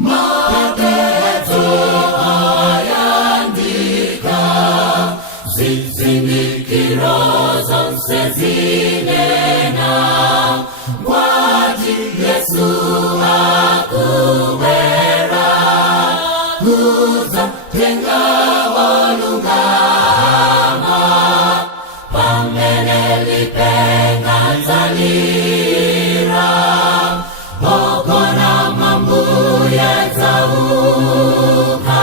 Mapeto ayandika zizindikiro zonse zinena ngwati Yesu akuwera kuzatenga walungama pamene lipenga zalira okona mambuye zauka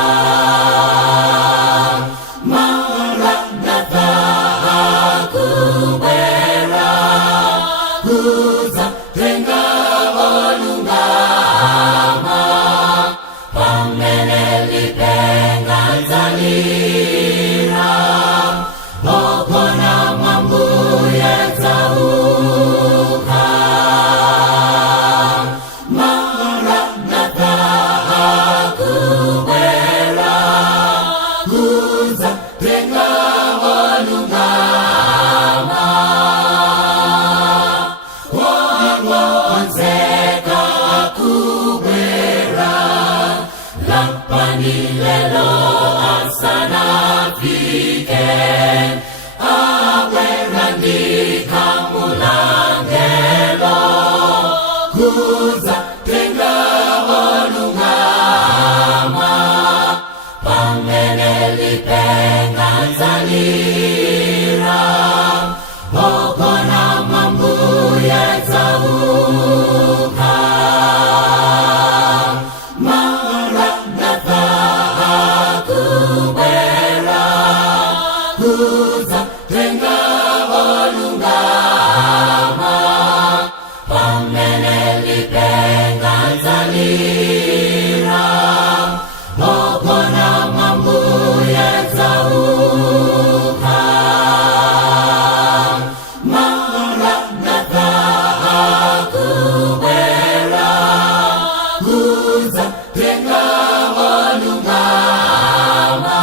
Maranatha akuwera kuzatenga walungama pamene lipenga zalira okona mambuye zauka Maranatha akuwera kuzatenga walungama wagonzeka akuwera lampani lelo asanafike awera ndikamulangelo kuzatenga walungama pamene lipenga zalira okona mambuye zauka Maranatha akuwera kuzatenga walungama pamene lipenga zalira okona mambuye zauka Maranatha akuwera kuzatenga walungama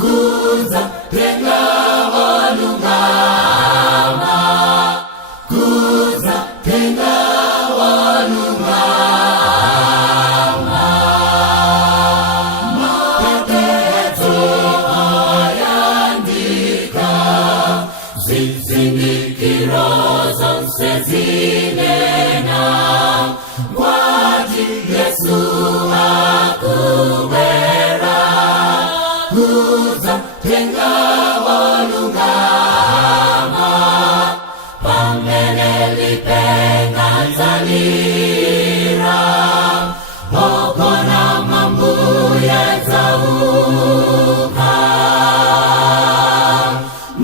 kuzatenga walungama kuzatenga walungama Mapeto ayandika zizindikiro zonse zinena ngwati Yesu akuwera kuzatenga walungama pamene lipenga zalira okona mambuye zauka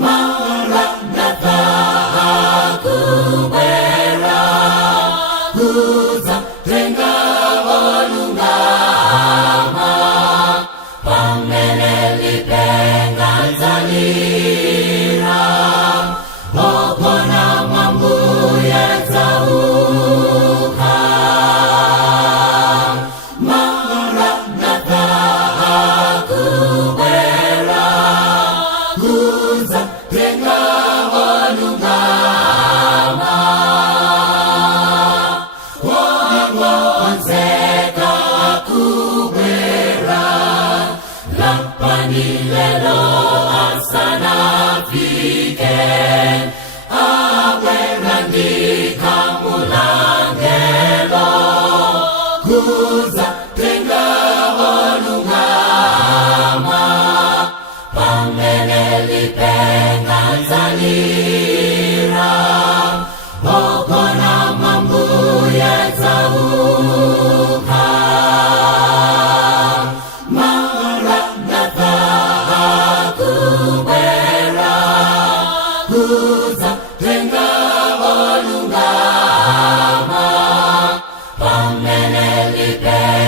Maranatha akuwera kuzatenga walungama pamene lipenga zalira okona mambuye zauka Maranatha akuwera kuzatenga walungama wagonzeka akuwera lampani lelo asanafike awera ndikamulangelo kuzatenga walungama pamene lipenga zalira okona mambuye zauka Maranatha akuwera kuzatenga walungama pamene lipenga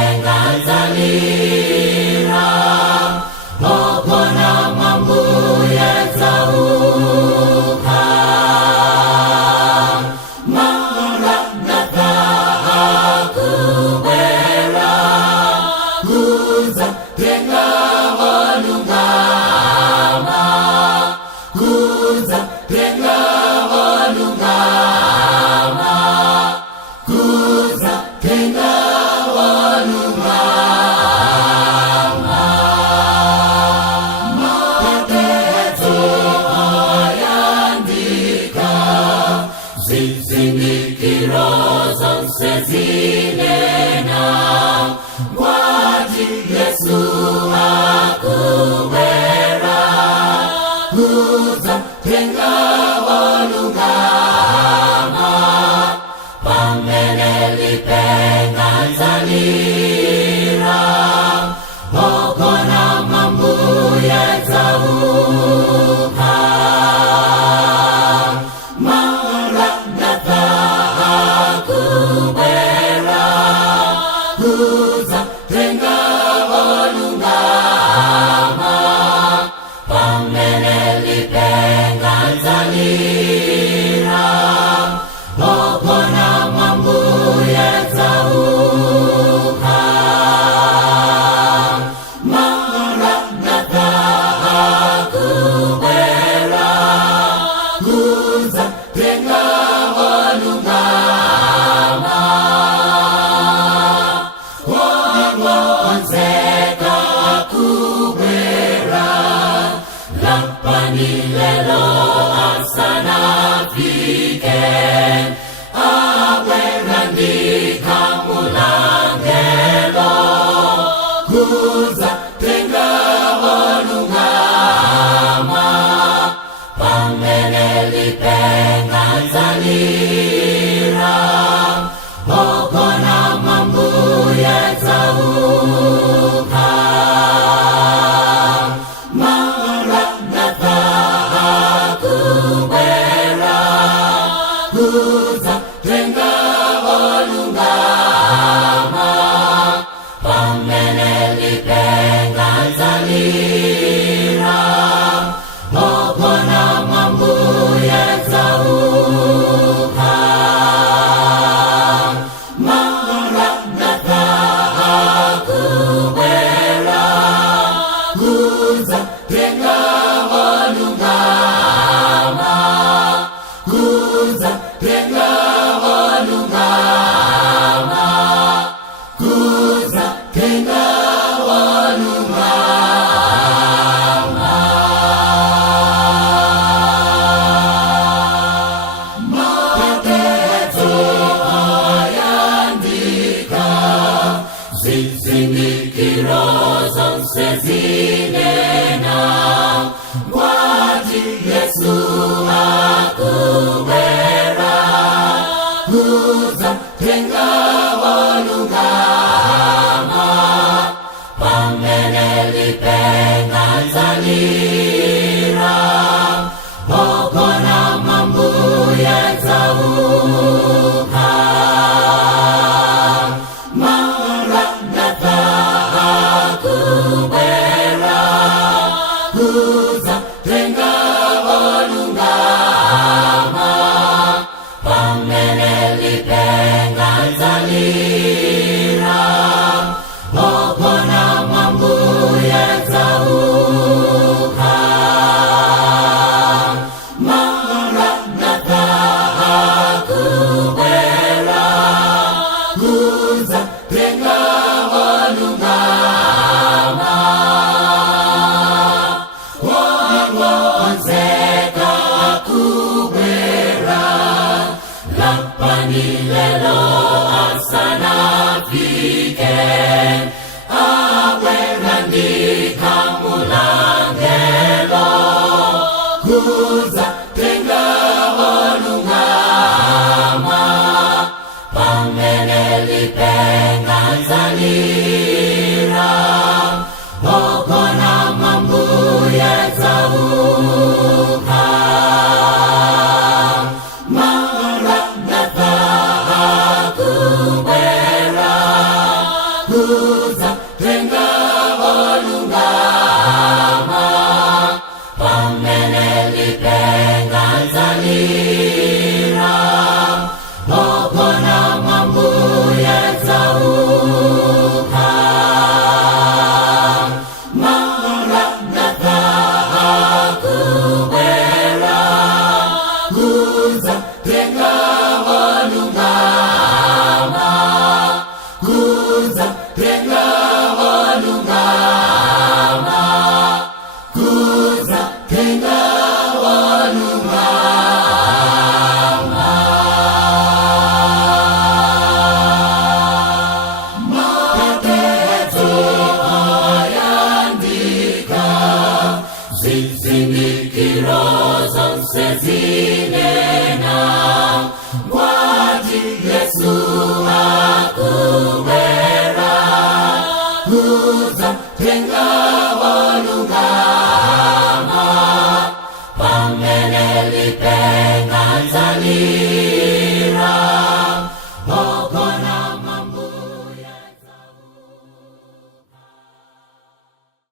zikiro zonse zinena ngwati Yesu akuwera kuza tenga walungama pamene lipenga zalira okona mambuye zauka Maranatha akuwera kuza tenga walungama pamene lipenga zalira okona mambuye zauka Maranatha akuwera kuza tenga walungama wagonzeka akuwera lapani lelo asana fike awera ndika mulangelo kuza tenga walungama pamene lipenga zalira okona mambuye zauka Maranatha akuwera kuza tenga walungama pamene lipenga zalira okona mambuye zauka Maranatha akuwera kuza tenga walungama kuza tenga walungama kuza tenga walungama mateso ayandika zizindikiro zonse zinena ngwati Yesu akuwera kuza tenga walungama pamene lipenga zalira okona mambuye zauka Maranatha akuwera kuza tenga walungama pamene lipenga zalira okona mambuye zauka Maranatha akuwera kuza tenga walungama wagonzeka akuwera lapani lelo asana fike awera ndika mulangelo kuza tenga walungama pamene lipenga zalira okona mambuye zauka Maranatha akuwera kuza tenga walungama pamene lipenga zalira okona mambuye zauka zonse zinena ngwati Yesu akuwe